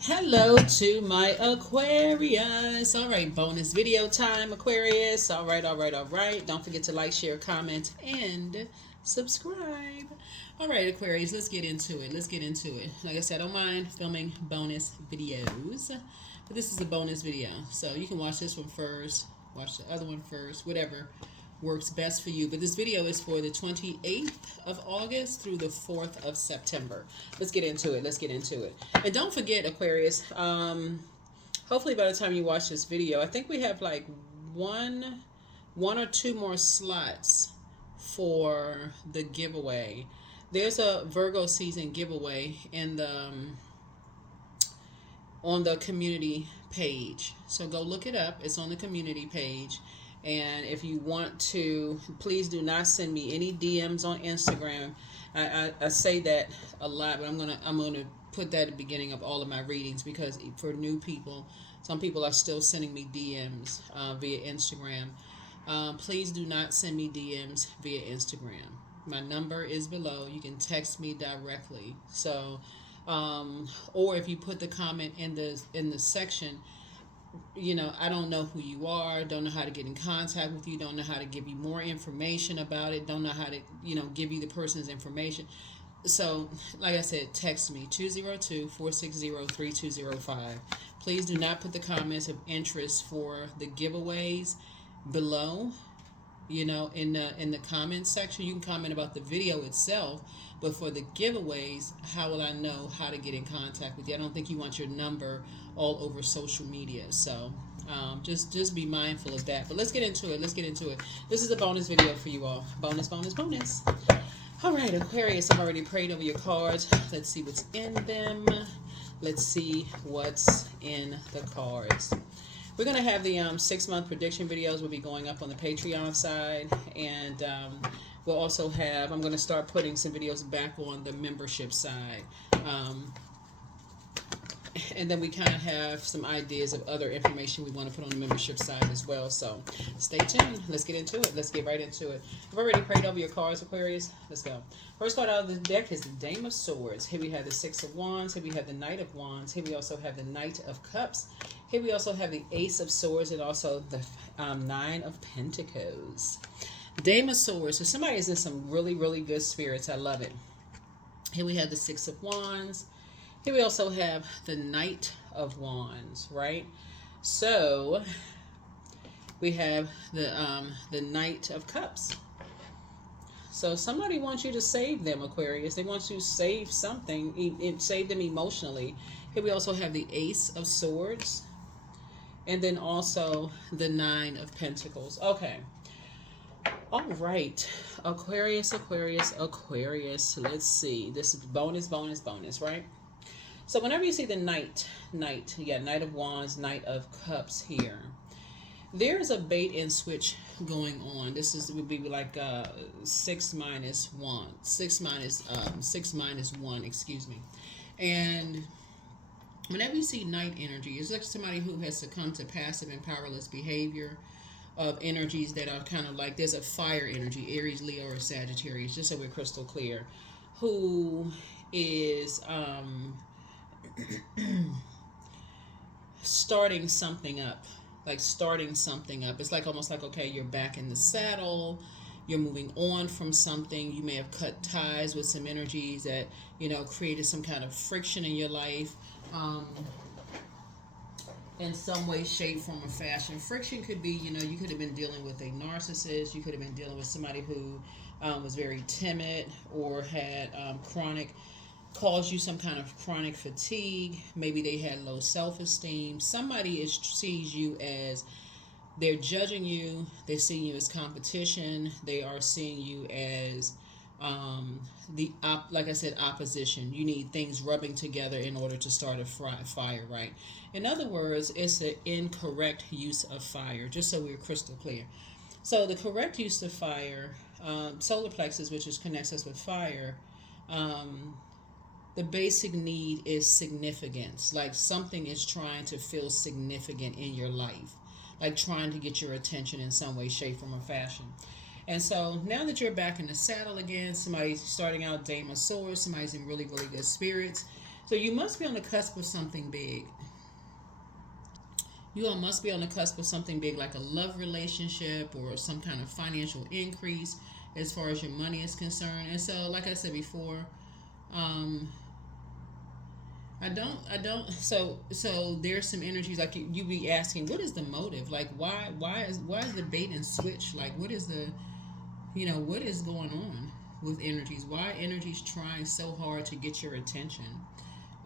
Hello to my Aquarius. All right, bonus video time, Aquarius. All right. Don't forget to like, share, comment, and subscribe. All right, Aquarius, let's get into it. Like I said, I don't mind filming bonus videos, but this is a bonus video. So you can watch this one first, watch the other one first, whatever works best for you. But this video is for the 28th of August through the 4th of September. Let's get into it. And don't forget, Aquarius, hopefully by the time you watch this video, I think we have like one or two more slots for the giveaway. There's a Virgo season giveaway in the on the community page. So go look it up. It's on the community page. And if you want to, please do not send me any DMs on Instagram. I say that a lot, but I'm gonna put that at the beginning of all of my readings, because for new people, some people are still sending me DMs via Instagram. Please do not send me DMs via Instagram. My number is below. You can text me directly. So, or if you put the comment in the section, I don't know who you are, don't know how to get in contact with you, don't know how to give you more information about it, don't know how to, give you the person's information. So, like I said, text me 202-460-3205. Please do not put the comments of interest for the giveaways below. In the comments section, you can comment about the video itself, but for the giveaways, how will I know how to get in contact with you? I don't think you want your number all over social media, so just be mindful of that. But let's get into it. This is a bonus video for you all. Bonus. All right, Aquarius, I've already prayed over your cards. Let's see what's in them. Let's see what's in the cards. We're going to have the 6-month prediction videos will be going up on the Patreon side. And we'll also have, I'm going to start putting some videos back on the membership side. And then we kind of have some ideas of other information we want to put on the membership side as well. So stay tuned. Let's get into it. Let's get right into it. I've already prayed over your cards, Aquarius. Let's go. First card out of the deck is the Dame of Swords. Here we have the Six of Wands. Here we have the Knight of Wands. Here we also have the Knight of Cups. Here we also have the Ace of Swords and also the Nine of Pentacles. Dame of Swords. So somebody is in some really, really good spirits. I love it. Here we have the Six of Wands. Here we also have the Knight of Wands, right? So we have the Knight of Cups. So somebody wants you to save them, Aquarius. They want you to save something, save them emotionally. Here we also have the Ace of Swords. And then also the Nine of Pentacles. Okay. All right. Aquarius. Let's see. This is bonus, right? So whenever you see the Knight, Knight of Wands, Knight of Cups here, there's a bait and switch going on. Would be like 6 minus 1, excuse me. And whenever you see Knight energy, it's like somebody who has succumbed to passive and powerless behavior, of energies that are kind of like, there's a fire energy, Aries, Leo, or Sagittarius, just so we're crystal clear, who is starting something up. It's like almost like, okay, you're back in the saddle, you're moving on from something. You may have cut ties with some energies that created some kind of friction in your life, in some way, shape, form, or fashion. Friction could be, you could have been dealing with a narcissist, you could have been dealing with somebody who was very timid, or had caused you some kind of chronic fatigue. Maybe they had low self-esteem. Somebody sees you as, they're judging you, they're seeing you as competition, they are seeing you as like I said, opposition. You need things rubbing together in order to start a fire, right? In other words, it's an incorrect use of fire, just so we're crystal clear. So the correct use of fire, solar plexus, which connects us with fire, the basic need is significance. Like something is trying to feel significant in your life, like trying to get your attention in some way, shape, form, or fashion. And so now that you're back in the saddle again, somebody's starting out Dame of Swords, somebody's in really, really good spirits. So you must be on the cusp of something big. You all must be on the cusp of something big, like a love relationship or some kind of financial increase as far as your money is concerned. And so, like I said before, um, so there's some energies like you be asking, what is the motive? Like, why is the bait and switch? Like, what is the, what is going on with energies? Why energies trying so hard to get your attention?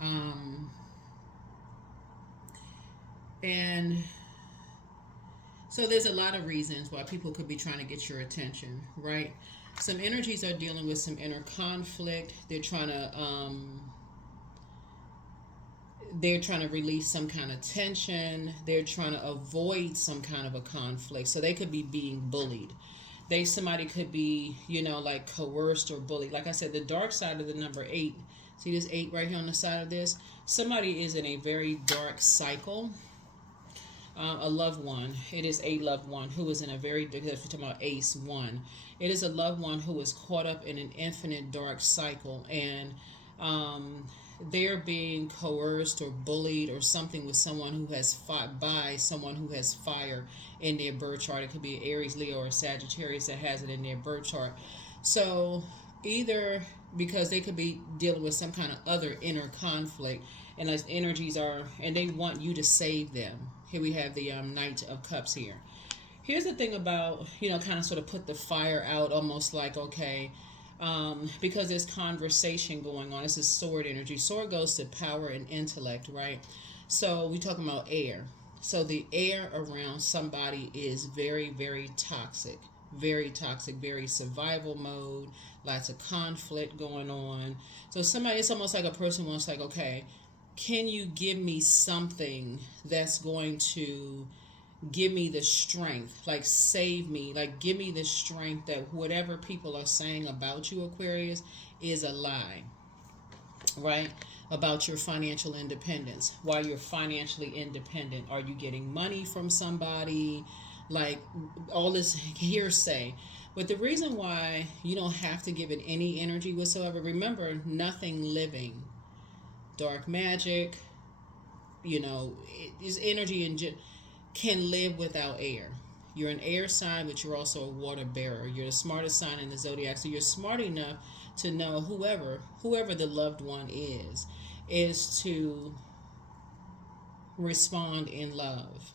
Um, and so there's a lot of reasons why people could be trying to get your attention, right? Some energies are dealing with some inner conflict. They're trying to release some kind of tension. They're trying to avoid some kind of a conflict. So they could be being bullied. Somebody could be, like coerced or bullied. Like I said, the dark side of the number 8. See this 8 right here on the side of this? Somebody is in a very dark cycle. A loved one. It is a loved one who is in a very, if you're talking about ace 1, it is a loved one who is caught up in an infinite dark cycle, and they're being coerced or bullied or something with someone who has fought by someone who has fire in their birth chart. It could be Aries, Leo, or Sagittarius that has it in their birth chart. So either because they could be dealing with some kind of other inner conflict, and those energies are, and they want you to save them. Here we have the Knight of Cups here. Here's the thing about, kind of sort of put the fire out, almost like, okay, because there's conversation going on. This is sword energy. Sword goes to power and intellect, right? So we're talking about air. So the air around somebody is very, very toxic. Very toxic, very survival mode, lots of conflict going on. So it's almost like a person wants, like, okay, can you give me something that's going to give me the strength, like save me, like give me the strength that whatever people are saying about you, Aquarius, is a lie, right? About your financial independence. While you're financially independent, are you getting money from somebody? Like all this hearsay. But the reason why you don't have to give it any energy whatsoever, remember, nothing living, dark magic, is energy and can live without air. You're an air sign, but you're also a water bearer. You're the smartest sign in the zodiac, so you're smart enough to know whoever the loved one is to respond in love,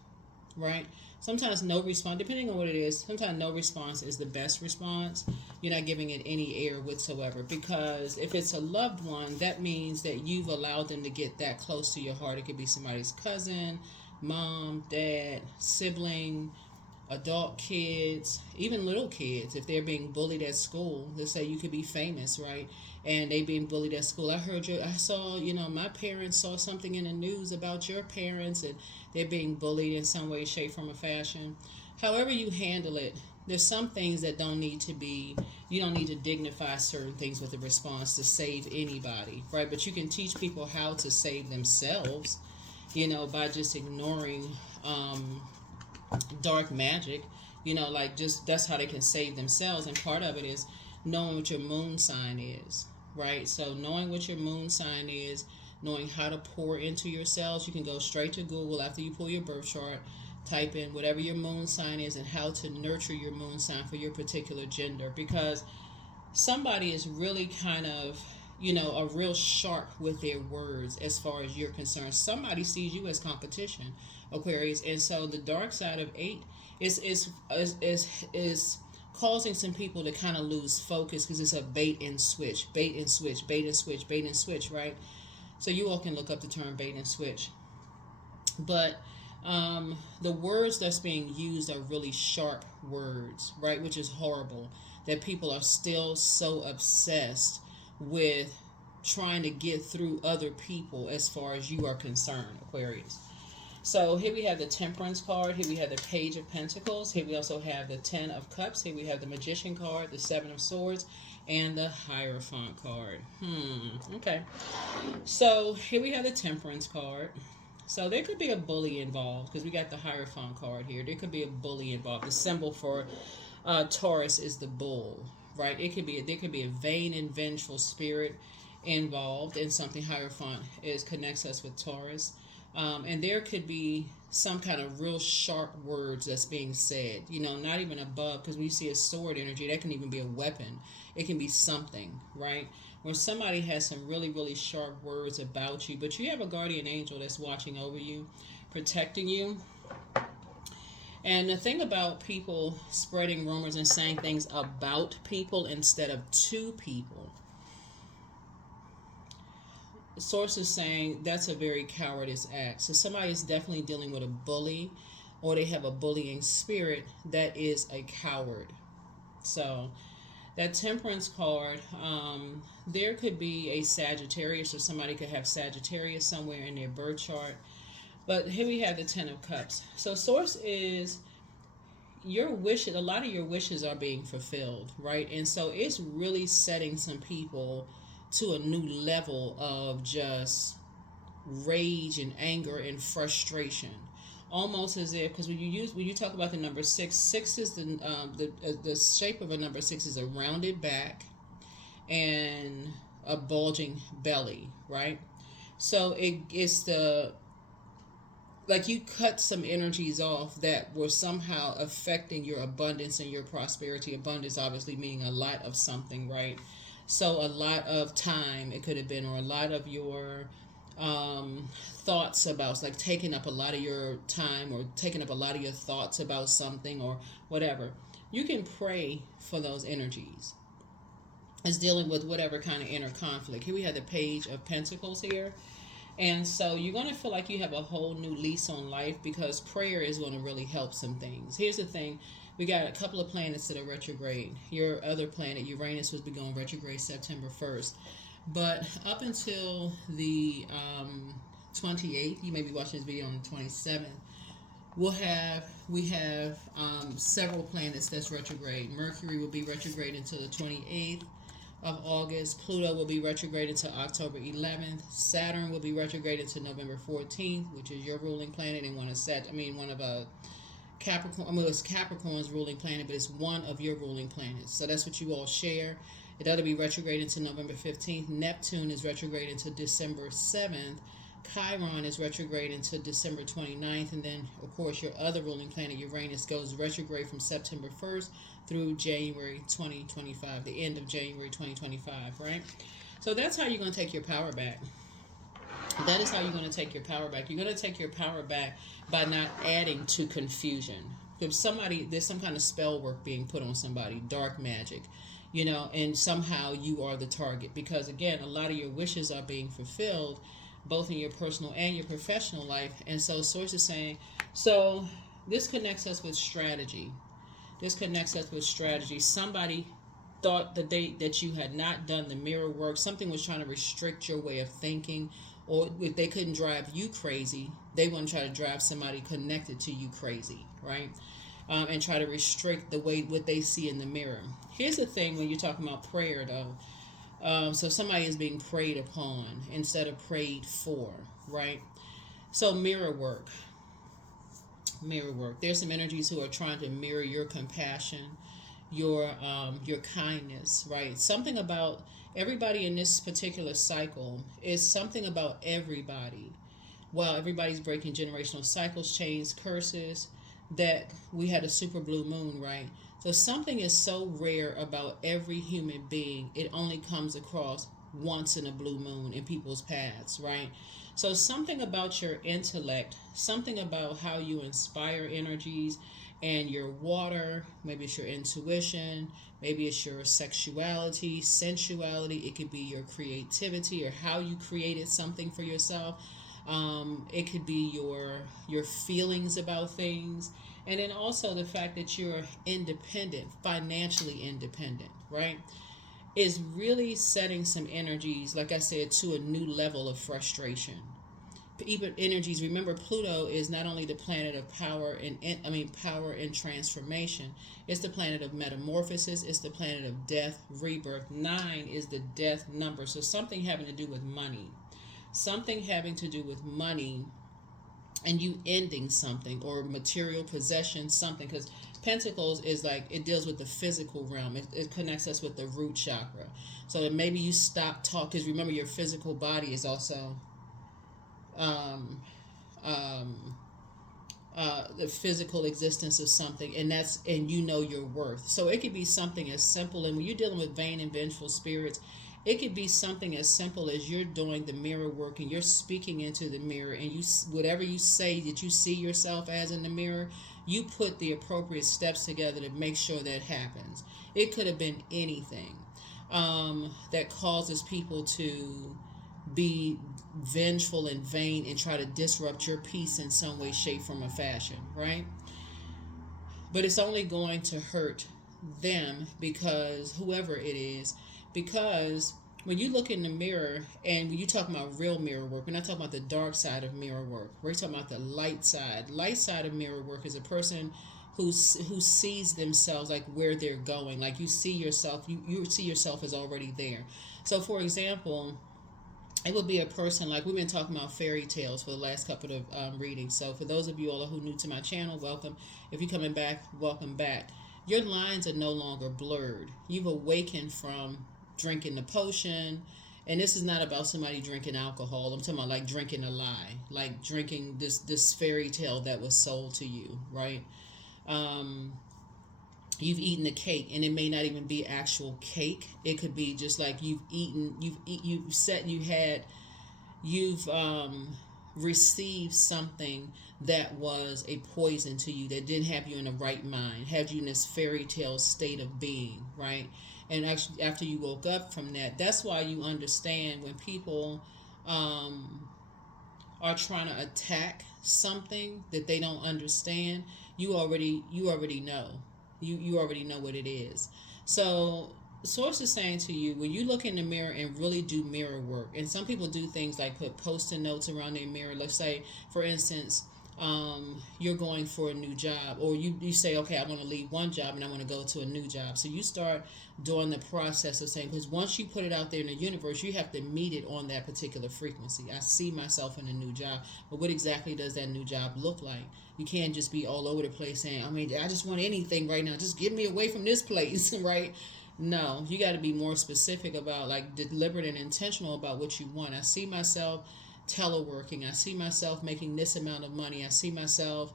right? Sometimes no response, depending on what it is, sometimes no response is the best response. You're not giving it any air whatsoever, because if it's a loved one, that means that you've allowed them to get that close to your heart. It could be somebody's cousin, mom, dad, sibling, adult kids, even little kids. If they're being bullied at school, let's say you could be famous, right? And they being bullied at school. I saw, my parents saw something in the news about your parents, and they're being bullied in some way, shape, form, or fashion. However you handle it, there's some things that you don't need to dignify certain things with a response to save anybody, right? But you can teach people how to save themselves, by just ignoring dark magic, that's how they can save themselves. And part of it is knowing what your moon sign is, right? So knowing what your moon sign is, knowing how to pour into yourselves. You can go straight to Google after you pull your birth chart, type in whatever your moon sign is and how to nurture your moon sign for your particular gender, because somebody is really kind of, are real sharp with their words as far as you're concerned. Somebody sees you as competition, Aquarius. And so the dark side of 8 is causing some people to kind of lose focus, because it's a bait and switch, bait and switch, bait and switch, bait and switch, right? So you all can look up the term bait and switch. But the words that's being used are really sharp words, right? Which is horrible, that people are still so obsessed with trying to get through other people as far as you are concerned, Aquarius. So here we have the Temperance card. Here we have the Page of Pentacles. Here we also have the 10 of Cups. Here we have the Magician card, the 7 of Swords, and the Hierophant card. Okay. So here we have the Temperance card. So there could be a bully involved, because we got the Hierophant card here. There could be a bully involved. The symbol for Taurus is the bull, right? There could be a vain and vengeful spirit. involved in something. Hierophant is connects us with Taurus. And there could be some kind of real sharp words that's being said, not even above, because when you see a sword energy, that can even be a weapon. It can be something, right? Where somebody has some really, really sharp words about you, but you have a guardian angel that's watching over you, protecting you. And the thing about people spreading rumors and saying things about people instead of to people, sources saying that's a very cowardice act. So somebody is definitely dealing with a bully, or they have a bullying spirit that is a coward. So that Temperance card, there could be a Sagittarius, or somebody could have Sagittarius somewhere in their birth chart. But here we have the Ten of Cups. So source is your wishes, a lot of your wishes are being fulfilled, right? And so it's really setting some people to a new level of just rage and anger and frustration, almost as if, because when you talk about the number six, six is the shape of a number six is a rounded back and a bulging belly, right? So it's the, like, you cut some energies off that were somehow affecting your abundance and your prosperity. Abundance obviously meaning a lot of something, right? So a lot of time it could have been, or a lot of your thoughts about, like, taking up a lot of your time, or taking up a lot of your thoughts about something or whatever. You can pray for those energies. It's dealing with whatever kind of inner conflict. Here we have the Page of Pentacles here. And so you're going to feel like you have a whole new lease on life, because prayer is going to really help some things. Here's the thing. We got a couple of planets that are retrograde. Your other planet, Uranus, was going retrograde September 1st. But up until the 28th, you may be watching this video on the 27th, we have several planets that's retrograde. Mercury will be retrograde until the 28th of August. Pluto will be retrograde until October 11th. Saturn will be retrograde until November 14th, which is your ruling planet, and one of Capricorn. It's Capricorn's ruling planet, but it's one of your ruling planets. So that's what you all share. It ought to be retrograde until November 15th. Neptune is retrograde until December 7th. Chiron is retrograde until December 29th. And then, of course, your other ruling planet, Uranus, goes retrograde from September 1st through January 2025, the end of January 2025, right? So that's how you're going to take your power back. That is how you're going to take your power back. You're going to take your power back by not adding to confusion. If there's some kind of spell work being put on somebody, dark magic, and somehow you are the target. Because, again, a lot of your wishes are being fulfilled, both in your personal and your professional life. And so source is saying, so this connects us with strategy. Somebody thought that you had not done the mirror work. Something was trying to restrict your way of thinking, or if they couldn't drive you crazy, they want to try to drive somebody connected to you crazy, right? And try to restrict what they see in the mirror. Here's the thing when you're talking about prayer, though. So somebody is being preyed upon instead of prayed for, right? So mirror work. There's some energies who are trying to mirror your compassion, your kindness, right? Something about everybody in this particular cycle is something about everybody. While everybody's breaking generational cycles, chains, curses, that we had a super blue moon, right? So something is so rare about every human being, it only comes across once in a blue moon in people's paths, right? So something about your intellect, something about how you inspire energies and your water, maybe it's your intuition, maybe it's your sexuality, sensuality, it could be your creativity or how you created something for yourself. It could be your feelings about things, and then also the fact that you're independent, financially independent, right? Is really setting some energies, like I said, to a new level of frustration. Even energies. Remember, Pluto is not only the planet of power and transformation. It's the planet of metamorphosis. It's the planet of death, rebirth. 9 is the death number. So something having to do with money. Something having to do with money and you ending something, or material possession, something, because Pentacles is like, it deals with the physical realm. It connects us with the root chakra. So that maybe you stop talking, because remember, your physical body is also um, um, the physical existence of something, and you know your worth. So it could be something as simple, and when you're dealing with vain and vengeful spirits, it could be something as simple as you're doing the mirror work and you're speaking into the mirror, and you, whatever you say that you see yourself as in the mirror, you put the appropriate steps together to make sure that happens. It could have been anything that causes people to be vengeful and vain and try to disrupt your peace in some way, shape, form, or fashion, right? But it's only going to hurt them, because whoever it is, because when you look in the mirror, and when you talk about real mirror work, we're not talking about the dark side of mirror work. We're talking about the light side. Light side of mirror work is a person who sees themselves like where they're going. Like you see yourself, you see yourself as already there. So, for example, it would be a person, like we've been talking about fairy tales for the last couple of readings. So for those of you all who are new to my channel, welcome. If you're coming back, welcome back. Your lines are no longer blurred. You've awakened from drinking the potion. And this is not about somebody drinking alcohol. I'm talking about like drinking a lie, like drinking this fairy tale that was sold to you, right? You've eaten a cake, and it may not even be actual cake. It could be just like you've received something that was a poison to you, that didn't have you in the right mind, had you in this fairy tale state of being, right? And actually, after you woke up from that, that's why you understand when people are trying to attack something that they don't understand. You already know. You already know what it is. So source is saying to you, when you look in the mirror and really do mirror work, and some people do things like put post-it notes around their mirror. Let's say, for instance, you're going for a new job, or you say, okay, I want to leave one job and I want to go to a new job. So you start doing the process of saying, because once you put it out there in the universe, you have to meet it on that particular frequency. I see myself in a new job, but what exactly does that new job look like? You can't just be all over the place saying, I mean, I just want anything right now. Just get me away from this place, right? No, you got to be more specific about, like, deliberate and intentional about what you want. I see myself teleworking. I see myself making this amount of money. I see myself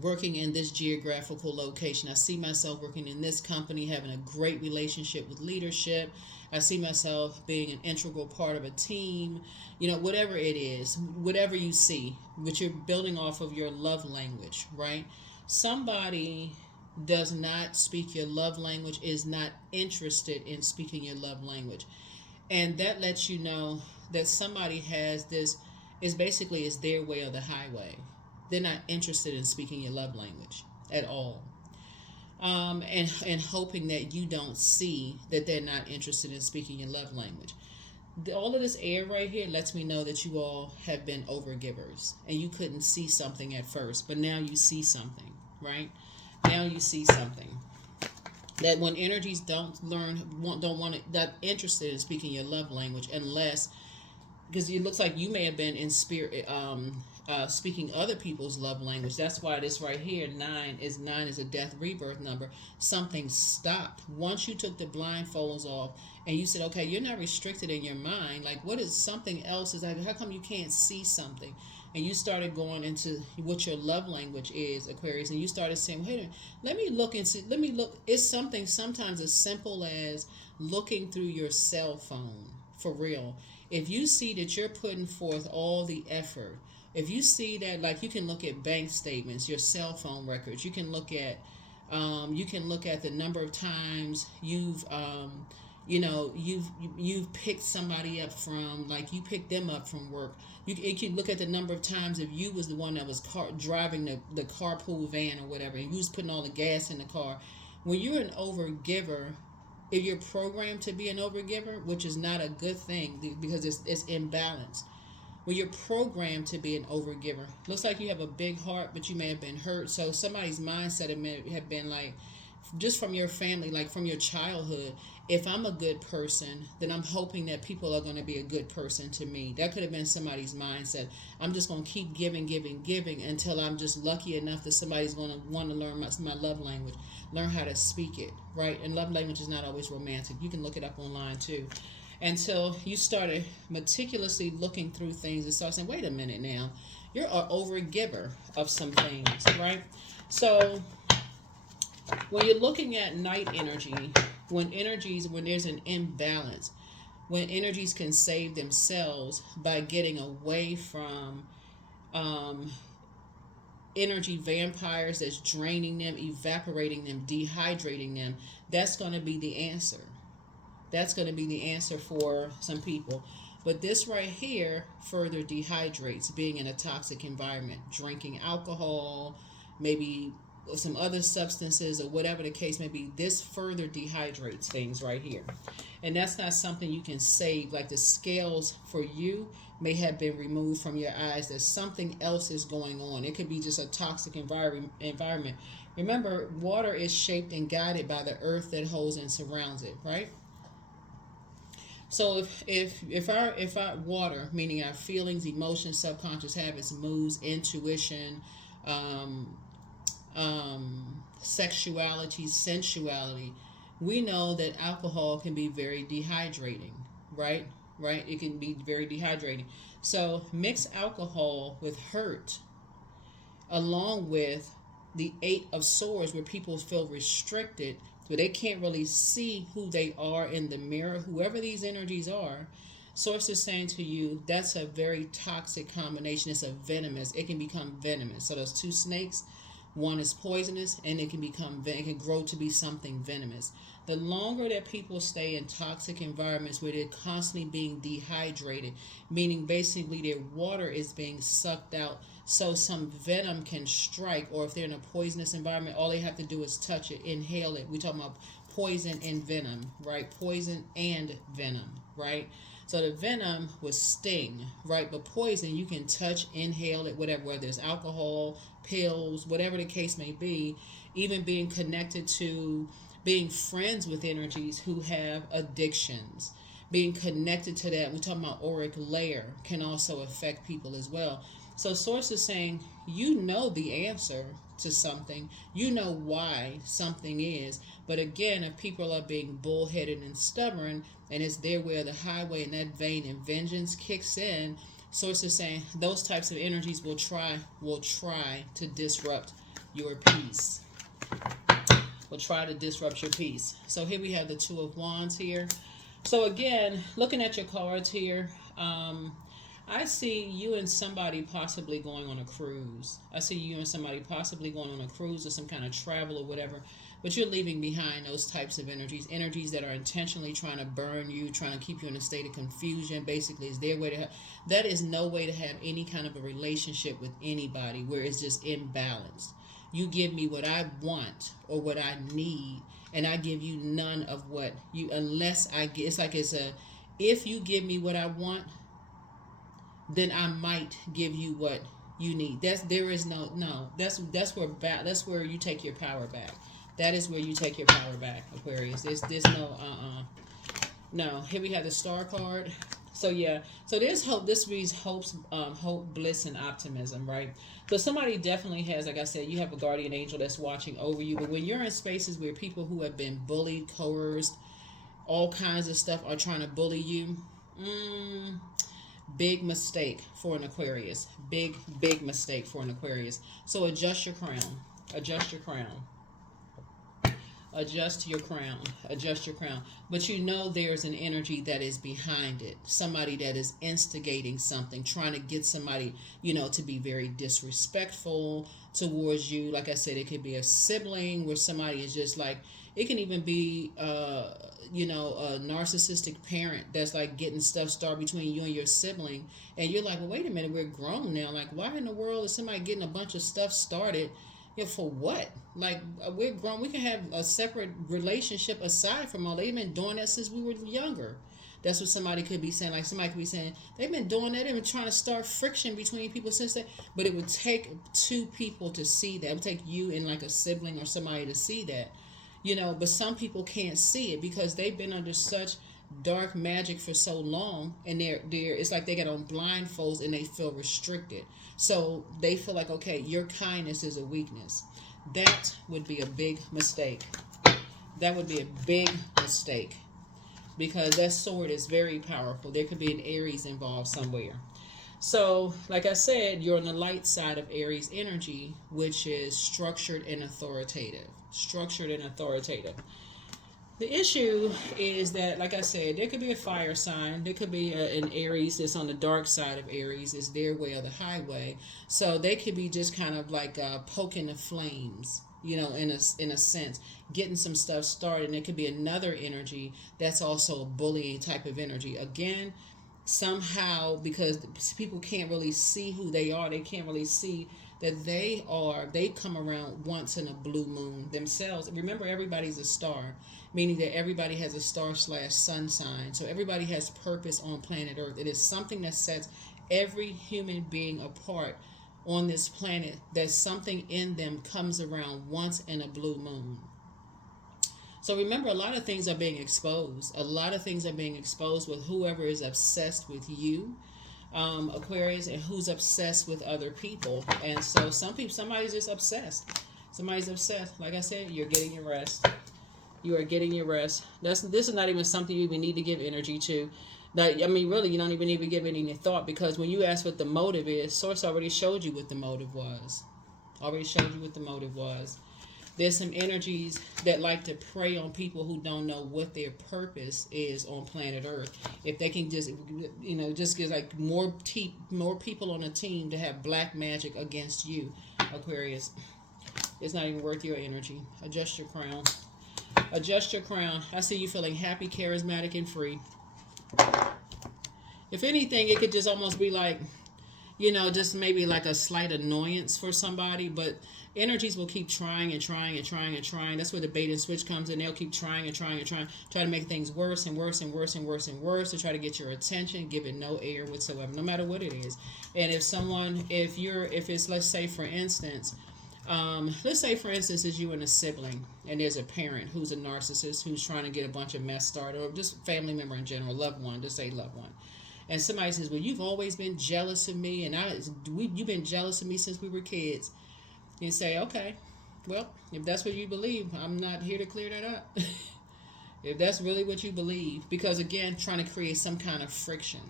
working in this geographical location. I see myself working in this company, having a great relationship with leadership. I see myself being an integral part of a team. You know, whatever it is, whatever you see, but you're building off of your love language, right? Somebody does not speak your love language, is not interested in speaking your love language. And that lets you know that somebody has this, is basically is their way or the highway. They're not interested in speaking your love language at all. And hoping that you don't see that they're not interested in speaking your love language. All of this air right here lets me know that you all have been overgivers, and you couldn't see something at first, but now you see something, right? Now you see something. That when energies don't want it, that interested in speaking your love language, unless, because it looks like you may have been in spirit speaking other people's love language. That's why this right here, nine is a death rebirth number. Something stopped once you took the blindfolds off and you said, okay, you're not restricted in your mind. Like, what is something else? Is like, how come you can't see something? And you started going into what your love language is, Aquarius, and you started saying, hey, let me look. It's something sometimes as simple as looking through your cell phone, for real. If you see that you're putting forth all the effort, if you see that, like, you can look at bank statements, your cell phone records, you can look at the number of times you've picked somebody up from, like, you picked them up from work. You can look at the number of times if you was the one that was driving the carpool van or whatever, and you was putting all the gas in the car. When you're an overgiver, if you're programmed to be an overgiver, which is not a good thing because it's imbalanced. When you're programmed to be an overgiver, looks like you have a big heart, but you may have been hurt. So somebody's mindset may have been like, just from your family, like from your childhood. If I'm a good person, then I'm hoping that people are going to be a good person to me. That could have been somebody's mindset. I'm just going to keep giving, giving, giving until I'm just lucky enough that somebody's going to want to learn my love language, learn how to speak it, right? And love language is not always romantic. You can look it up online too. Until you started meticulously looking through things and start saying, wait a minute now, you're an over giver of some things, right? So when you're looking at night energy, when there's an imbalance, when energies can save themselves by getting away from um, energy vampires that's draining them, evaporating them, dehydrating them, that's going to be the answer. That's going to be the answer for some people. But this right here further dehydrates, being in a toxic environment, drinking alcohol, maybe some other substances or whatever the case may be. This further dehydrates things right here. And that's not something you can save. Like the scales for you may have been removed from your eyes. There's something else is going on. It could be just a toxic environment. Remember, water is shaped and guided by the earth that holds and surrounds it, right? So if our water, meaning our feelings, emotions, subconscious habits, moods, intuition, um, sexuality, sensuality, we know that alcohol can be very dehydrating, right? Right? It can be very dehydrating. So mix alcohol with hurt, along with the Eight of Swords, where people feel restricted, where they can't really see who they are in the mirror, whoever these energies are. Source is saying to you, that's a very toxic combination. It's a venomous. It can become venomous. So those two snakes, one is poisonous, and it can grow to be something venomous. The longer that people stay in toxic environments where they're constantly being dehydrated, meaning basically their water is being sucked out, so some venom can strike, or if they're in a poisonous environment, all they have to do is touch it, inhale it. We're talking about poison and venom, right? Poison and venom, right? So the venom would sting, right? But poison, you can touch, inhale it, whatever, whether it's alcohol, pills, whatever the case may be. Even being connected to, being friends with energies who have addictions, being connected to that, we're talking about auric layer, can also affect people as well. So Source is saying, you know the answer to something. You know why something is. But again, if people are being bullheaded and stubborn, and it's their way or the highway, and that vein and vengeance kicks in, Source is saying those types of energies will try to disrupt your peace. Will try to disrupt your peace. So here we have the Two of Wands here. So again, looking at your cards here, I see you and somebody possibly going on a cruise. I see you and somebody possibly going on a cruise or some kind of travel or whatever. But you're leaving behind those types of energies that are intentionally trying to burn you, trying to keep you in a state of confusion. Basically, is their way to have. That is no way to have any kind of a relationship with anybody where it's just imbalanced. You give me what I want or what I need, and I give you none of what you, unless I get. It's like if you give me what I want, then I might give you what you need. That's where you take your power back. That is where you take your power back, Aquarius. There's no no. Here we have the Star card. So yeah, so there's hope. This reads hope, bliss, and optimism, right? So somebody definitely has, like I said, you have a guardian angel that's watching over you. But when you're in spaces where people who have been bullied, coerced, all kinds of stuff are trying to bully you, big mistake for an Aquarius. Big mistake for an Aquarius. So adjust your crown. Adjust your crown. Adjust your crown. Adjust your crown. But you know there's an energy that is behind it. Somebody that is instigating something, trying to get somebody, to be very disrespectful towards you. Like I said, it could be a sibling where somebody is just like, it can even be, a narcissistic parent that's like getting stuff started between you and your sibling. And you're like, well, wait a minute, we're grown now. Like, why in the world is somebody getting a bunch of stuff started? For what? Like, we're grown. We can have a separate relationship aside from all. They've been doing that since we were younger. That's what somebody could be saying. Like, somebody could be saying, they've been doing that. They've been trying to start friction between people since then. But it would take two people to see that. It would take you and like a sibling or somebody to see that. you know, but some people can't see it because they've been under such dark magic for so long, and they're it's like they get on blindfolds and they feel restricted. So they feel like, okay, your kindness is a weakness. That would be a big mistake. That would be a big mistake, because that sword is very powerful. There could be an Aries involved somewhere. So, like I said, you're on the light side of Aries energy, which is structured and authoritative. Structured and authoritative. The issue is that, like I said, there could be a fire sign. There could be an Aries that's on the dark side of Aries. It's their way or the highway. So they could be just kind of like poking the flames, you know, in a sense, getting some stuff started. And it could be another energy that's also a bullying type of energy. Again, somehow, because people can't really see who they are, they can't really see that they come around once in a blue moon themselves. Remember, everybody's a star, meaning that everybody has a star/sun sign. So everybody has purpose on planet Earth. It is something that sets every human being apart on this planet, that something in them comes around once in a blue moon. So remember, a lot of things are being exposed. A lot of things are being exposed with whoever is obsessed with you, Aquarius, and who's obsessed with other people. And so somebody's just obsessed. Somebody's obsessed. Like I said, you're getting your rest. You are getting your rest. This is not even something you even need to give energy to. That, I mean, really, you don't even need to give it any thought, because when you ask what the motive is, Source already showed you what the motive was. Already showed you what the motive was. There's some energies that like to prey on people who don't know what their purpose is on planet Earth. If they can just, you know, just get like more people on a team to have black magic against you, Aquarius, it's not even worth your energy. Adjust your crown. Adjust your crown. I see you feeling happy, charismatic, and free. If anything, it could just almost be like, you know, just maybe like a slight annoyance for somebody, but energies will keep trying and trying and trying and trying. That's where the bait and switch comes in. They'll keep trying and trying and trying, try to make things worse and worse and worse and worse and worse to try to get your attention, give it no air whatsoever, no matter what it is. And if it's, let's say for instance, is you and a sibling, and there's a parent who's a narcissist who's trying to get a bunch of mess started, or just family member in general, loved one, just say loved one. And somebody says, well, you've always been jealous of me, and you've been jealous of me since we were kids. You say, okay, well, if that's what you believe, I'm not here to clear that up. If that's really what you believe, because again, trying to create some kind of friction.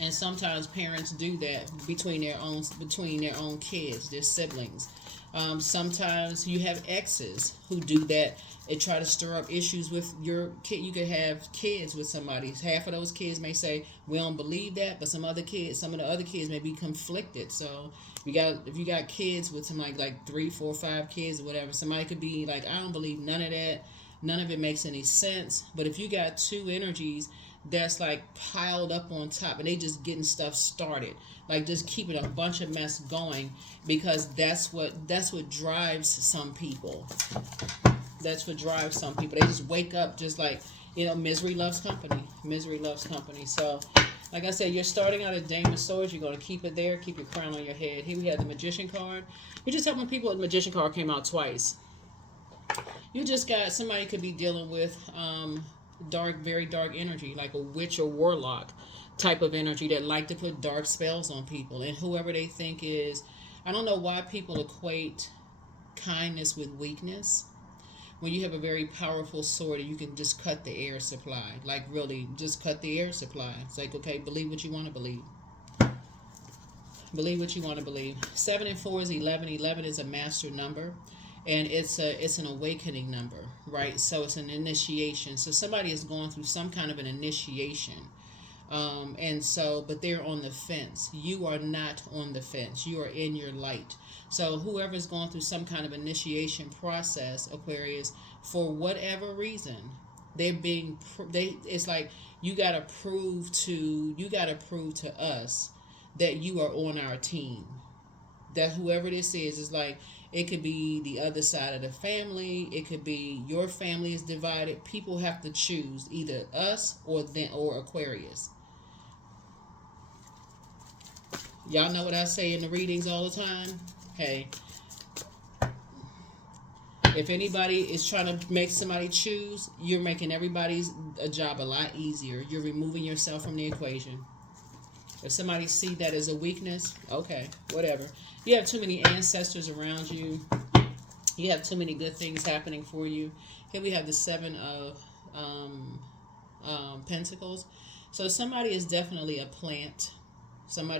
And sometimes parents do that between their own kids, their siblings. Sometimes you have exes who do that and try to stir up issues with your kid. You could have kids with somebody. Half of those kids may say, we don't believe that, but some of the other kids may be conflicted. So if you got kids with somebody like 3, 4, 5 kids or whatever, somebody could be like, I don't believe none of that. None of it makes any sense. But if you got two energies that's like piled up on top, and they just getting stuff started, like just keeping a bunch of mess going, because that's what drives some people. That's what drives some people. They just wake up just like, you know, misery loves company. Misery loves company. So, like I said, you're starting out at Dame of Swords. You're going to keep it there. Keep your crown on your head. Here we have the Magician card. You're just helping people. The Magician card came out twice. You just got, somebody could be dealing with very dark energy, like a witch or warlock type of energy that like to put dark spells on people. And whoever they think is, I don't know why people equate kindness with weakness. When you have a very powerful sword, you can just cut the air supply. Like really, just cut the air supply. It's like, okay, believe what you want to believe. Believe what you want to believe. 7 and 4 is 11. 11 is a master number. And it's an awakening number, right? So it's an initiation. So somebody is going through some kind of an initiation. But they're on the fence. You are not on the fence. You are in your light. So whoever's going through some kind of initiation process, Aquarius, for whatever reason, it's like you gotta prove to us that you are on our team. That whoever this is like, it could be the other side of the family. It could be your family is divided. People have to choose either us or Aquarius. Y'all know what I say in the readings all the time? Hey, If anybody is trying to make somebody choose, you're making everybody's a job a lot easier. You're removing yourself from the equation. If somebody see that as a weakness, okay, whatever. You have too many ancestors around you. You have too many good things happening for you. Here we have the Seven of Pentacles. So somebody is definitely a plant. Some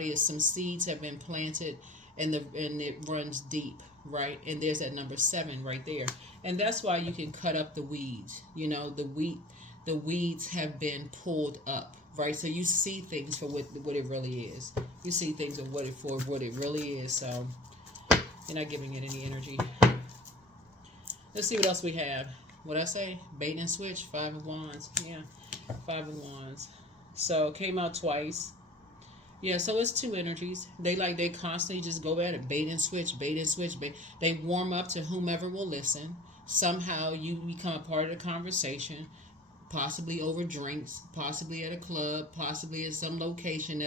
seeds have been planted, and it runs deep, right? And there's that number 7 right there. And that's why you can cut up the weeds. You know, the weeds have been pulled up, right? So you see things for what it really is. You see things for what it really is. So you're not giving it any energy. Let's see what else we have. What I say? Bait and switch. 5 of Wands. Yeah, 5 of Wands. So came out twice. Yeah, so it's two energies. They constantly just go at it, bait and switch, bait and switch. They warm up to whomever will listen. Somehow you become a part of the conversation, possibly over drinks, possibly at a club, possibly at some location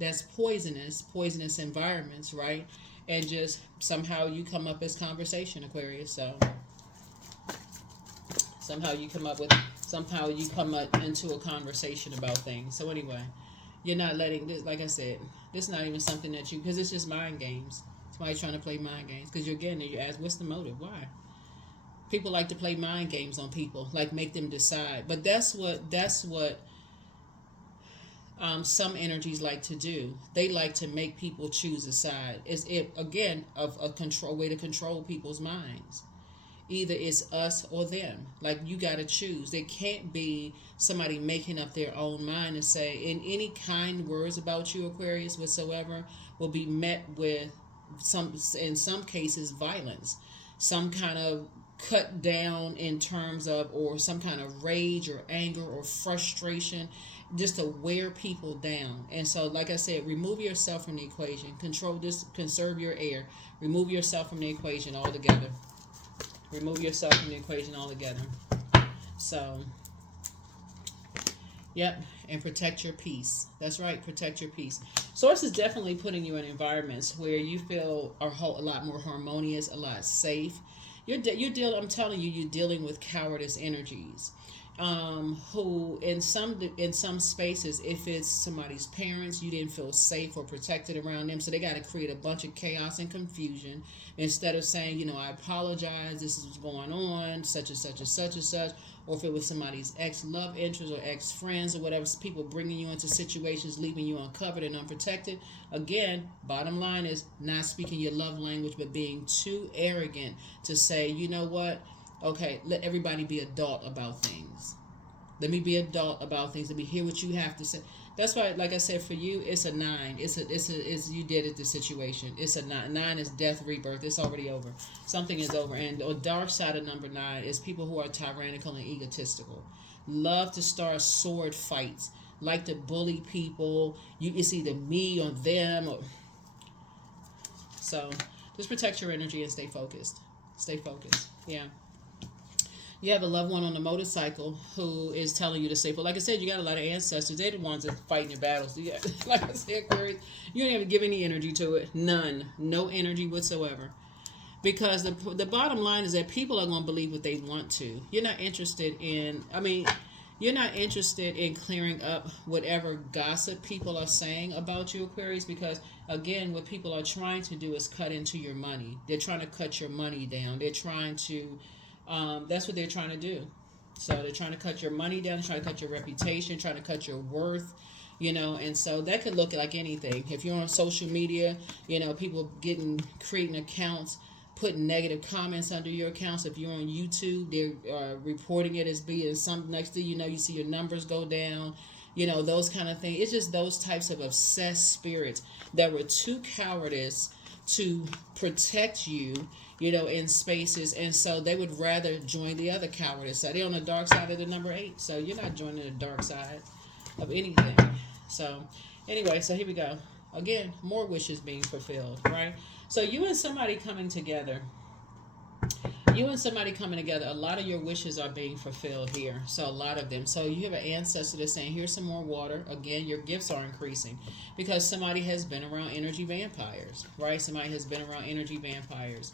that's poisonous environments, right? And just somehow you come up as conversation, Aquarius. So somehow you come up into a conversation about things. So anyway, you're not letting this, like I said, this is not even something that because it's just mind games. Somebody's trying to play mind games. Because you ask, what's the motive? Why? People like to play mind games on people, like make them decide. But that's what some energies like to do. They like to make people choose a side. It's again of a control way to control people's minds. Either it's us or them. Like, you got to choose. There can't be somebody making up their own mind and say, in any kind words about you, Aquarius, whatsoever, will be met with in some cases, violence. Some kind of cut down in terms of, or some kind of rage or anger or frustration, just to wear people down. And so, like I said, remove yourself from the equation. Conserve your air. Remove yourself from the equation altogether. Remove yourself from the equation altogether. So, yep, and protect your peace. That's right, protect your peace. Source is definitely putting you in environments where you feel a lot more harmonious, a lot safe. I'm telling you, you're dealing with cowardice energies. Who in some spaces, if it's somebody's parents, you didn't feel safe or protected around them, so they got to create a bunch of chaos and confusion instead of saying, I apologize, this is what's going on, such and such and such and such. Or if it was somebody's ex-love interest or ex-friends or whatever, people bringing you into situations, leaving you uncovered and unprotected. Again, bottom line is not speaking your love language, but being too arrogant to say, you know what? Okay, let everybody be adult about things. Let me be adult about things. Let me hear what you have to say. That's why, like I said, for you, it's a 9. It's you did it. The situation. It's a 9. 9 is death, rebirth. It's already over. Something is over. And the dark side of number 9 is people who are tyrannical and egotistical. Love to start sword fights. Like to bully people. It's either me or them. So just protect your energy and stay focused. Stay focused. Yeah. You have a loved one on a motorcycle who is telling you to stay. But like I said, you got a lot of ancestors. They're the ones that fighting your battles. Like I said, Aquarius, you don't even give any energy to it. None. No energy whatsoever. Because the bottom line is that people are going to believe what they want to. You're not interested in clearing up whatever gossip people are saying about you, Aquarius, because, again, what people are trying to do is cut into your money. They're trying to cut your money down. They're trying to... that's what they're trying to do. So they're trying to cut your money down, trying to cut your reputation, trying to cut your worth, and so that could look like anything. If you're on social media, people creating accounts, putting negative comments under your accounts. If you're on YouTube, they're reporting it as being something. Next thing you see your numbers go down, those kind of things. It's just those types of obsessed spirits that were too cowardice to protect you, in spaces, and so they would rather join the other cowardice side. They're on the dark side of the number 8, so you're not joining the dark side of anything. So anyway, so here we go. Again, more wishes being fulfilled, right? So you and somebody coming together, a lot of your wishes are being fulfilled here. So a lot of them. So you have an ancestor that's saying, here's some more water. Again, your gifts are increasing because somebody has been around energy vampires, right? Somebody has been around energy vampires.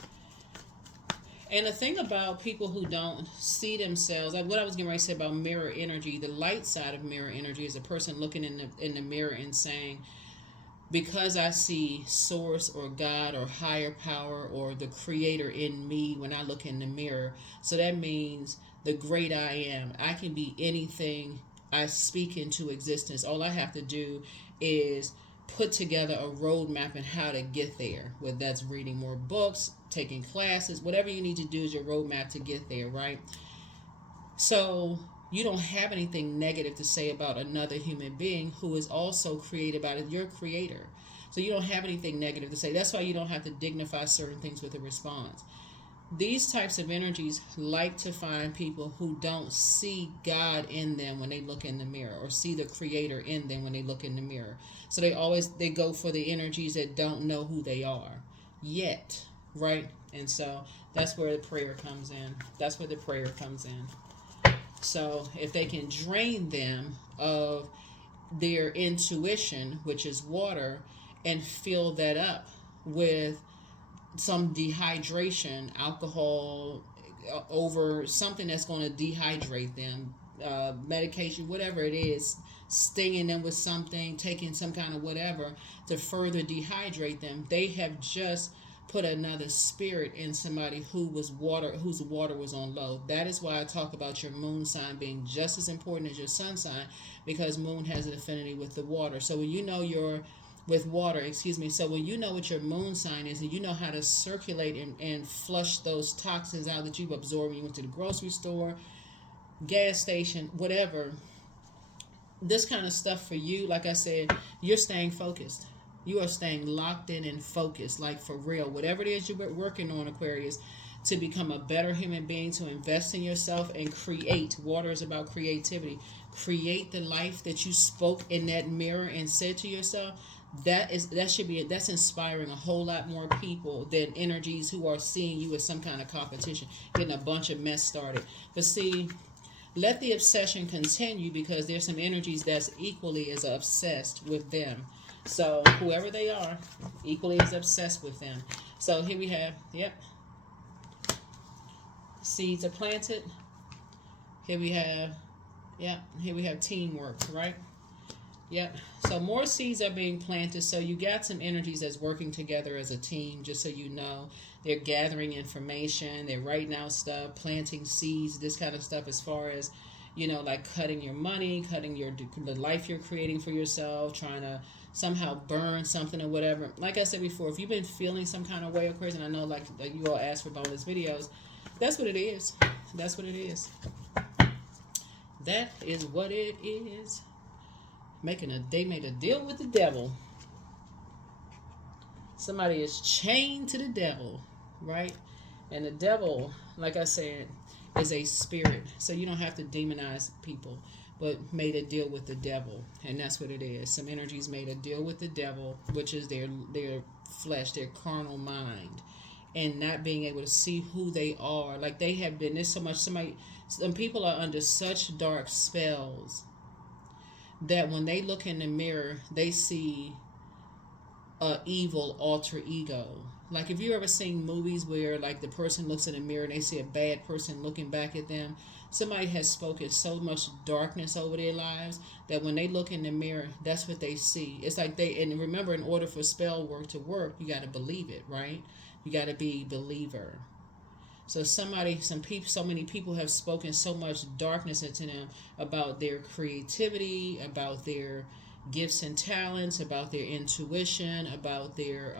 And the thing about people who don't see themselves, like what I was getting ready to say about mirror energy, the light side of mirror energy is a person looking in the mirror and saying, because I see source or God or higher power or the creator in me when I look in the mirror. So that means the great I am. I can be anything I speak into existence. All I have to do is put together a roadmap and how to get there. Whether that's reading more books, taking classes, whatever you need to do is your roadmap to get there, right? So you don't have anything negative to say about another human being who is also created by your creator. So you don't have anything negative to say. That's why you don't have to dignify certain things with a response. These types of energies like to find people who don't see God in them when they look in the mirror, or see the creator in them when they look in the mirror. So they go for the energies that don't know who they are yet, right? And so that's where the prayer comes in. That's where the prayer comes in. So if they can drain them of their intuition, which is water, and fill that up with some dehydration, alcohol, over something that's going to dehydrate them, medication, whatever it is, stinging them with something, taking some kind of whatever to further dehydrate them, they have just put another spirit in somebody whose water was on low. That is why I talk about your moon sign being just as important as your sun sign, because moon has an affinity with the water. So when you know with water, so when you know what your moon sign is and you know how to circulate and flush those toxins out that you've absorbed when you went to the grocery store, gas station, whatever, this kind of stuff for you, like I said, you're staying focused. You are staying locked in and focused, like for real. Whatever it is you're working on, Aquarius, to become a better human being, to invest in yourself and create. Water is about creativity. Create the life that you spoke in that mirror and said to yourself. That's inspiring a whole lot more people than energies who are seeing you as some kind of competition, getting a bunch of mess started. But see, let the obsession continue, because there's some energies that's equally as obsessed with them. So whoever they are, equally as obsessed with them. So here we have, seeds are planted. Here we have teamwork, right? Yep. So more seeds are being planted. So you got some energies that's working together as a team, just so you know. They're gathering information. They're writing out stuff, planting seeds, this kind of stuff, as far as, like cutting your money, cutting the life you're creating for yourself, trying to somehow burn something or whatever. Like I said before, if you've been feeling some kind of way or crazy, and I know like you all ask for bonus videos, that's what it is. That's what it is. That is what it is. They made a deal with the devil. Somebody is chained to the devil, right? And the devil, like I said, is a spirit. So you don't have to demonize people, but made a deal with the devil. And that's what it is. Some energies made a deal with the devil, which is their flesh, their carnal mind, and not being able to see who they are. Like they have been, there's so much, some people are under such dark spells that when they look in the mirror, they see a evil alter ego. Like if you ever seen movies where like the person looks in the mirror and they see a bad person looking back at them, somebody has spoken so much darkness over their lives that when they look in the mirror, that's what they see. It's like and remember, in order for spell work to work, you got to believe it, right? You got to be believer. So so many people have spoken so much darkness into them about their creativity, about their gifts and talents, about their intuition, about their,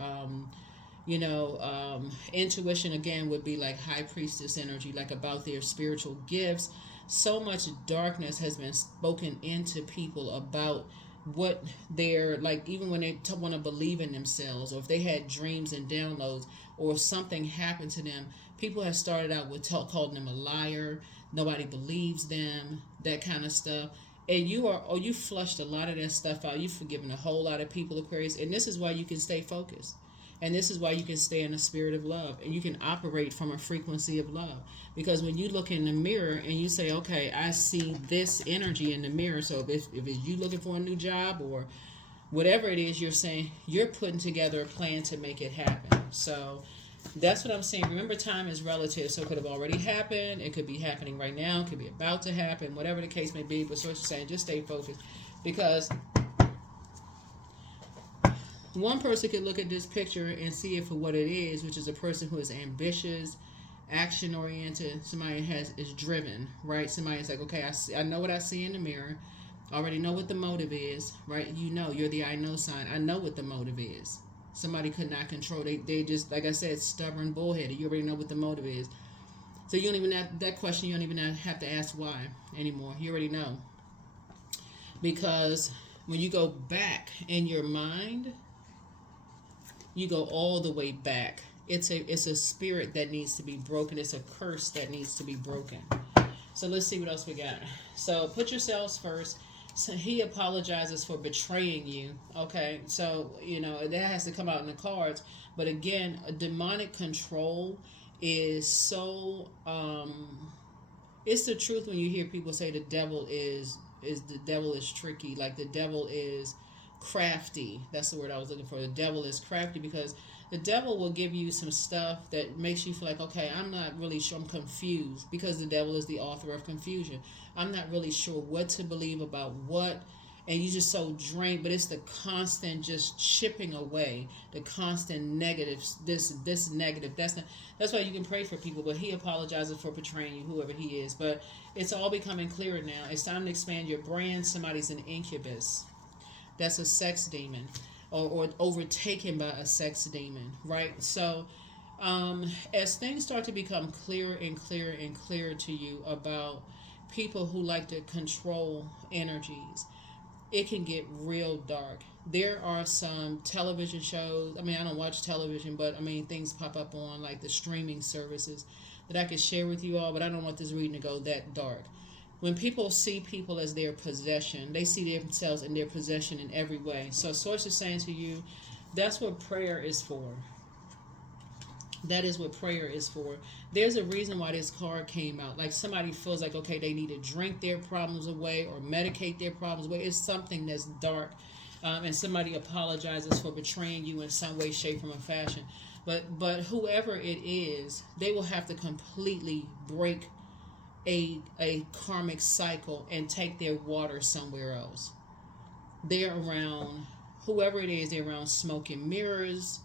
intuition again would be like high priestess energy, like about their spiritual gifts. So much darkness has been spoken into people about what they're like, even when they want to believe in themselves, or if they had dreams and downloads, or something happened to them. People have started out with calling them a liar. Nobody believes them, that kind of stuff. And you flushed a lot of that stuff out. You've forgiven a whole lot of people, Aquarius. And this is why you can stay focused. And this is why you can stay in a spirit of love. And you can operate from a frequency of love. Because when you look in the mirror and you say, okay, I see this energy in the mirror. So if it's you looking for a new job or whatever it is you're saying, you're putting together a plan to make it happen. So That's what I'm saying. Remember, time is relative, so it could have already happened. It could be happening right now. It could be about to happen. Whatever the case may be. But Source is saying, just stay focused, because one person could look at this picture and see it for what it is, which is a person who is ambitious, action oriented. Somebody is driven, right? Somebody is like, okay, I know what I see in the mirror. I already know what the motive is, right? You know, you're the I know sign. I know what the motive is. Somebody could not control. They just, like I said, stubborn, bullheaded. You already know what the motive is. So you don't even have that question. You don't even have to ask why anymore. You already know, because when you go back in your mind, you go all the way back. It's a spirit that needs to be broken. It's a curse that needs to be broken. So let's see what else we got. So put yourselves first. So he apologizes for betraying you. Okay, so you know that has to come out in the cards. But again, a demonic control is so. It's the truth when you hear people say the devil is tricky. Like the devil is crafty. That's the word I was looking for. The devil is crafty because the devil will give you some stuff that makes you feel like, okay, I'm not really sure. I'm confused, because the devil is the author of confusion. I'm not really sure what to believe about what, and you just so drained. But it's the constant just chipping away, the constant negatives. This negative. That's why you can pray for people. But he apologizes for betraying you, whoever he is. But it's all becoming clearer now. It's time to expand your brand. Somebody's an incubus. That's a sex demon, or overtaken by a sex demon, right? So as things start to become clearer and clearer and clearer to you about people who like to control energies, it can get real dark. There are some television shows. I mean, I don't watch television, but I mean, things pop up on like the streaming services that I could share with you all, but I don't want this reading to go that dark. When people see people as their possession, they see themselves in their possession in every way. So Source is saying to you, that's what prayer is for. That is what prayer is for. There's a reason why this card came out. Like somebody feels like, okay, they need to drink their problems away or medicate their problems away. It's something that's dark. And somebody apologizes for betraying you in some way, shape, or fashion. But whoever it is, they will have to completely break a karmic cycle and take their water somewhere else. They're around, whoever it is, they're around smoke and mirrors.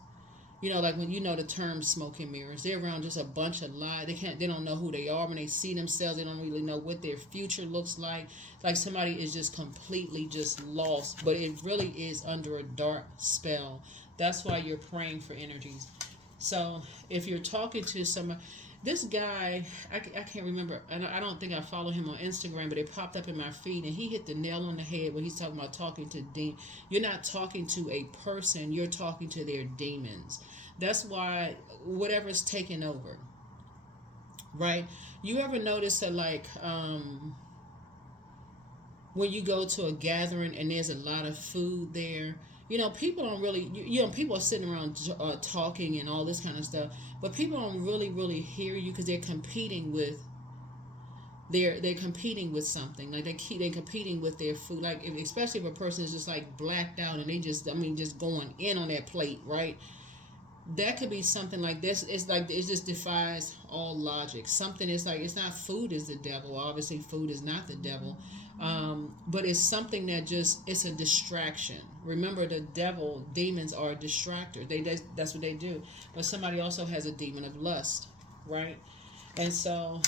You know, like when you know the term smoke and mirrors, they're around just a bunch of lies. They don't know who they are. When they see themselves, they don't really know what their future looks like. Like somebody is just completely just lost, but it really is under a dark spell. That's why you're praying for energies. So if you're talking to somebody, this guy, I can't remember. I don't think I follow him on Instagram, but it popped up in my feed, and he hit the nail on the head when he's talking about talking to demons. You're not talking to a person, you're talking to their demons. That's why whatever's taking over, right? You ever notice that, like, when you go to a gathering and there's a lot of food there, you know, people don't really, people are sitting around talking and all this kind of stuff, but people don't really hear you because they're competing with they're competing with something. Like they're competing with their food. Like especially if a person is just like blacked out and they just going in on their plate, right? That could be something like this. It's like it just defies all logic. Something is like, it's not food is the devil. Obviously, food is not the devil, but it's something that just, it's a distraction. Remember, the demons are a distractor. That's what they do. But somebody also has a demon of lust, right? And so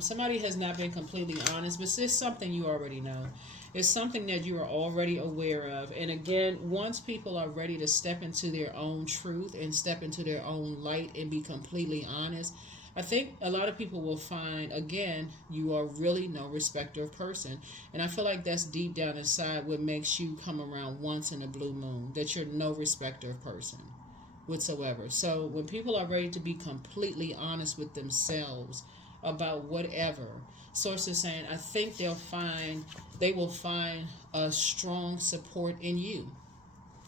somebody has not been completely honest, but it's something you already know. It's something that you are already aware of. And again, once people are ready to step into their own truth and step into their own light and be completely honest, I think a lot of people will find, again, you are really no respecter of person. And I feel like that's deep down inside what makes you come around once in a blue moon, that you're no respecter of person whatsoever. So when people are ready to be completely honest with themselves about whatever, Source is saying, I think they will find a strong support in you.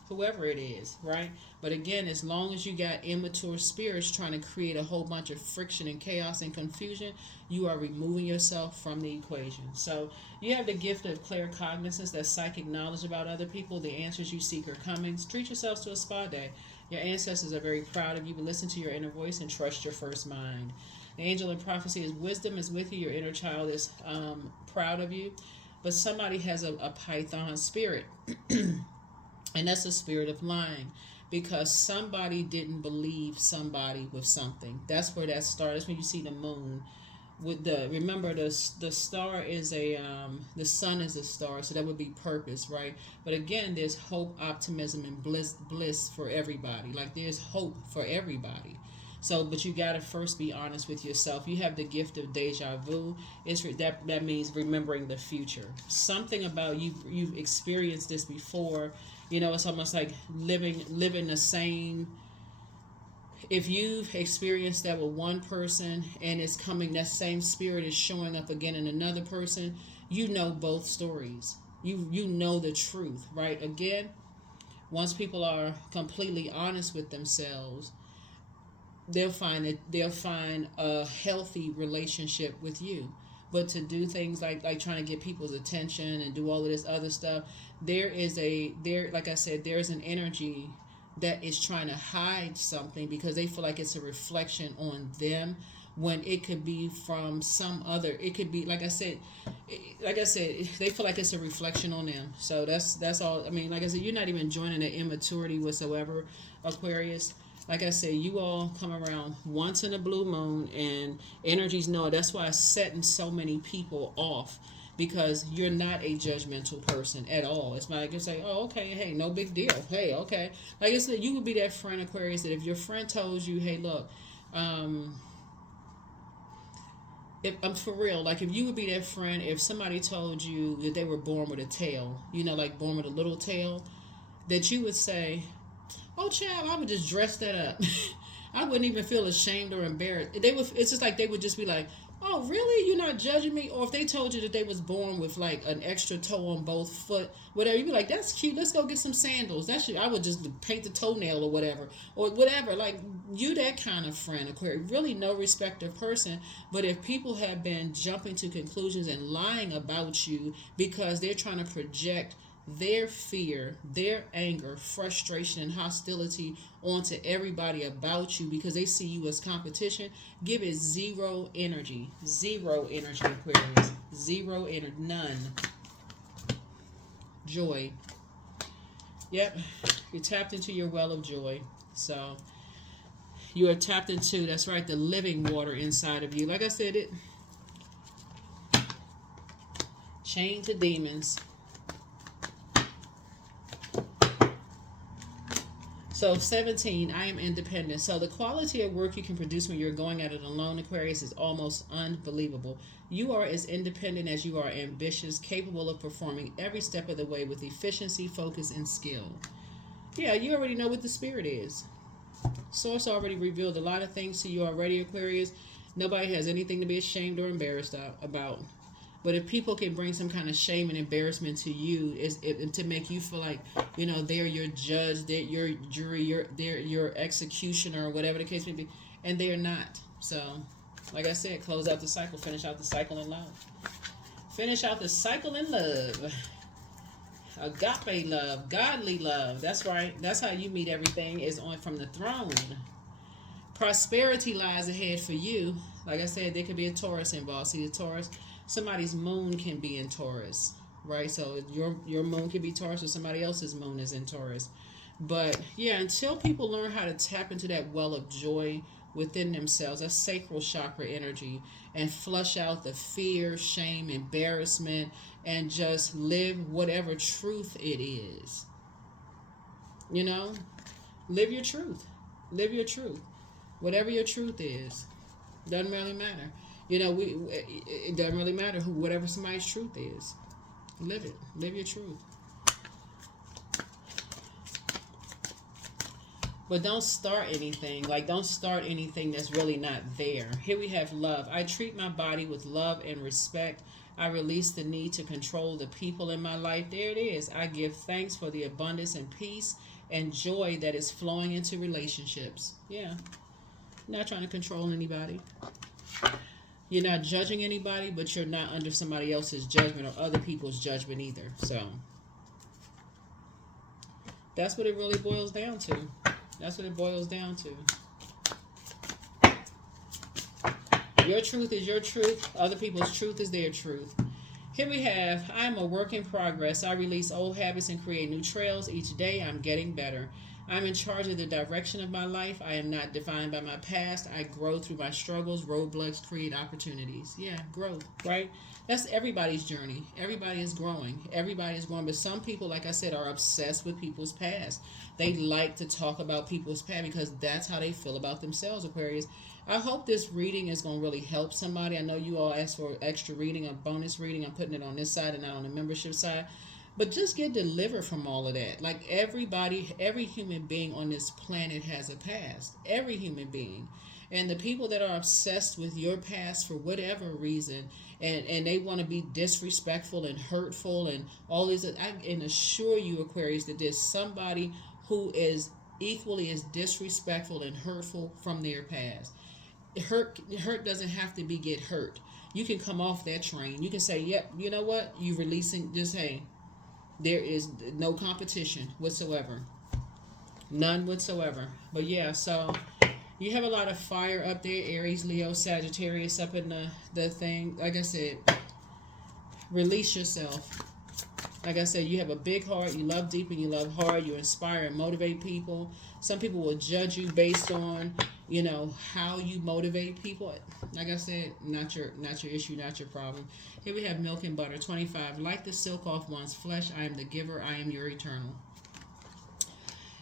whoever it is, right? But again, as long as you got immature spirits trying to create a whole bunch of friction and chaos and confusion, you are removing yourself from the equation. So you have the gift of claircognizance, that psychic knowledge about other people. The answers you seek are coming. Treat yourselves to a spa day. Your ancestors are very proud of you, but listen to your inner voice and trust your first mind. The angel in prophecy is wisdom is with you. Your inner child is proud of you. But somebody has a python spirit. And that's a spirit of lying, because somebody didn't believe somebody with something. That's where that starts. That's when you see the moon. With the, remember, the star is the sun is a star, so that would be purpose, right? But again, there's hope, optimism, and bliss for everybody. Like, there's hope for everybody. So, but you gotta first be honest with yourself. You have the gift of deja vu. That means remembering the future. Something about you've experienced this before. You know, it's almost like living the same. If you've experienced that with one person and it's coming, that same spirit is showing up again in another person, you know both stories. You know the truth, right? Again, once people are completely honest with themselves, they'll find a healthy relationship with you. But to do things like trying to get people's attention and do all of this other stuff, like I said, there's an energy that is trying to hide something because they feel like it's a reflection on them, when it could be from some other. It could be, like I said, they feel like it's a reflection on them. So that's all. I mean, like I said, you're not even joining the immaturity whatsoever, Aquarius. Like I said, you all come around once in a blue moon, and energies know. That's why it's setting so many people off, because you're not a judgmental person at all. It's like, oh, okay, hey, no big deal. Hey, okay. Like I said, you would be that friend, Aquarius, that if your friend told you, hey, look, if I'm for real, like if you would be that friend, if somebody told you that they were born with a tail, like born with a little tail, that you would say, oh, child, I would just dress that up. I wouldn't even feel ashamed or embarrassed. It's just like they would just be like, oh, really? You're not judging me? Or if they told you that they was born with like an extra toe on both foot, whatever, you'd be like, that's cute. Let's go get some sandals. I would just paint the toenail or whatever. Or whatever. Like, you that kind of friend, Aquarius. Really no respective person. But if people have been jumping to conclusions and lying about you because they're trying to project their fear, their anger, frustration, and hostility onto everybody about you because they see you as competition, give it zero energy. Zero energy, Aquarius. Zero energy. None. Joy. Yep. You're tapped into your well of joy. So you are tapped into, that's right, the living water inside of you. Like I said, it chained to demons. So 17, I am independent. So the quality of work you can produce when you're going at it alone, Aquarius, is almost unbelievable. You are as independent as you are ambitious, capable of performing every step of the way with efficiency, focus, and skill. Yeah, you already know what the spirit is. Source already revealed a lot of things to you already, Aquarius. Nobody has anything to be ashamed or embarrassed about. But if people can bring some kind of shame and embarrassment to you, to make you feel like, they're your judge, they're your jury, they're your executioner, or whatever the case may be, and they're not. So, like I said, close out the cycle, finish out the cycle in love. Finish out the cycle in love. Agape love, godly love. That's right. That's how you meet everything, is on from the throne. Prosperity lies ahead for you. Like I said, there could be a Taurus involved. See the Taurus? Somebody's moon can be in Taurus, right? So your moon can be Taurus, or somebody else's moon is in Taurus. But yeah, until people learn how to tap into that well of joy within themselves, that sacral chakra energy, and flush out the fear, shame, embarrassment, and just live whatever truth it is. Live your truth. Live your truth. Whatever your truth is. Doesn't really matter. It doesn't really matter whatever somebody's truth is. Live it. Live your truth. But don't start anything. Don't start anything that's really not there. Here we have love. I treat my body with love and respect. I release the need to control the people in my life. There it is. I give thanks for the abundance and peace and joy that is flowing into relationships. Yeah. Not trying to control anybody. You're not judging anybody, but you're not under somebody else's judgment or other people's judgment either. So that's what it really boils down to. That's what it boils down to. Your truth is your truth. Other people's truth is their truth. Here we have, I am a work in progress. I release old habits and create new trails. Each day I'm getting better. I'm in charge of the direction of my life. I am not defined by my past. I grow through my struggles. Roadblocks create opportunities. Yeah, growth, right? That's everybody's journey. Everybody is growing. Everybody is growing. But some people, like I said, are obsessed with people's past. They like to talk about people's past because that's how they feel about themselves, Aquarius. I hope this reading is going to really help somebody. I know you all asked for extra reading, a bonus reading. I'm putting it on this side and not on the membership side. But just get delivered from all of that. Like everybody, every human being on this planet has a past. Every human being. And the people that are obsessed with your past for whatever reason, and they want to be disrespectful and hurtful and all these, I can assure you, Aquarius, that there's somebody who is equally as disrespectful and hurtful from their past. Hurt doesn't have to be get hurt. You can come off that train. You can say, yep, you know what? You releasing, just, hey, there is no competition whatsoever. None whatsoever. But yeah, so you have a lot of fire up there. Aries, Leo, Sagittarius up in the thing. Like I said, release yourself. Like I said, you have a big heart. You love deep and you love hard. You inspire and motivate people. Some people will judge you based on, you know, how you motivate people. Like I said, not your issue, not your problem. Here we have milk and butter. 25. Like the silk off one's flesh, I am the giver. I am your eternal.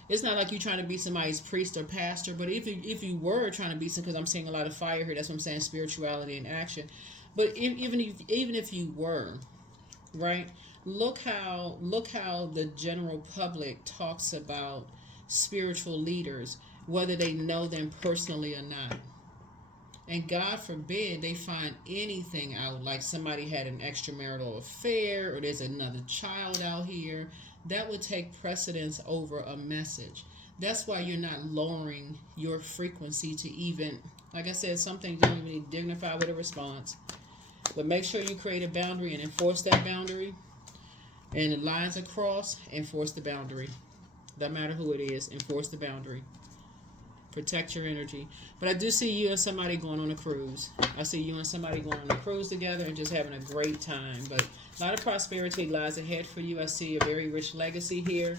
It's not like you're trying to be somebody's priest or pastor, but if you were trying to be some, because I'm seeing a lot of fire here. That's what I'm saying, spirituality in action. But even if you were, right? Look how the general public talks about spiritual leaders, whether they know them personally or not. And God forbid they find anything out, like somebody had an extramarital affair or there's another child out here. That would take precedence over a message. That's why you're not lowering your frequency to even, like I said, some things don't even need dignify with a response. But make sure you create a boundary and enforce that boundary. And the lines across, enforce the boundary. Doesn't matter who it is, enforce the boundary. Protect your energy. But I do see you and somebody going on a cruise. I see you and somebody going on a cruise together and just having a great time. But a lot of prosperity lies ahead for you. I see a very rich legacy here.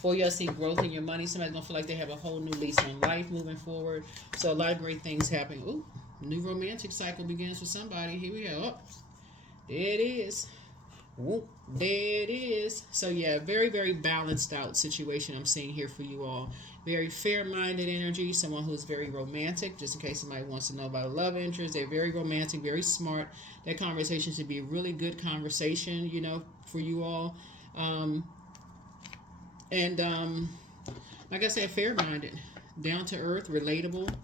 For you, I see growth in your money. Somebody's going to feel like they have a whole new lease on life moving forward. So a lot of great things happening. Ooh, new romantic cycle begins for somebody. Here we go. Oh, there it is. Whoop, there it is. So yeah, very, very balanced out situation I'm seeing here for you all. Very fair-minded energy, someone who's very romantic, just in case somebody wants to know about a love interest. They're very romantic, very smart. That conversation should be a really good conversation, you know, for you all. Like I said, fair-minded, down-to-earth, relatable,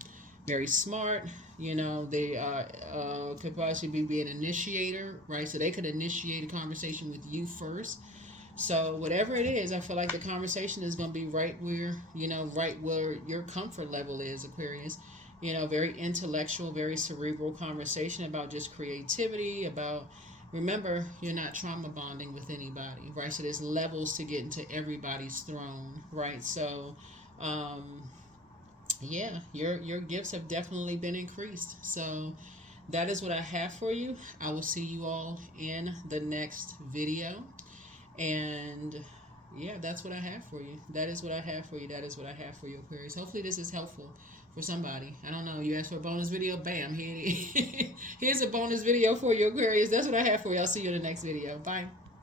very smart. You know, they could possibly be an initiator, right? So they could initiate a conversation with you first. So whatever it is, I feel like the conversation is going to be right where your comfort level is, Aquarius. You know, very intellectual, very cerebral conversation about just creativity, about, remember, you're not trauma bonding with anybody, right? So there's levels to get into everybody's throne, right? So, yeah, your gifts have definitely been increased. So that is what I have for you. I will see you all in the next video. And yeah, that's what I have for you. That is what I have for you. That is what I have for you, Aquarius. Hopefully this is helpful for somebody. I don't know. You asked for a bonus video. Bam. Here's a bonus video for you, Aquarius. That's what I have for you. I'll see you in the next video. Bye.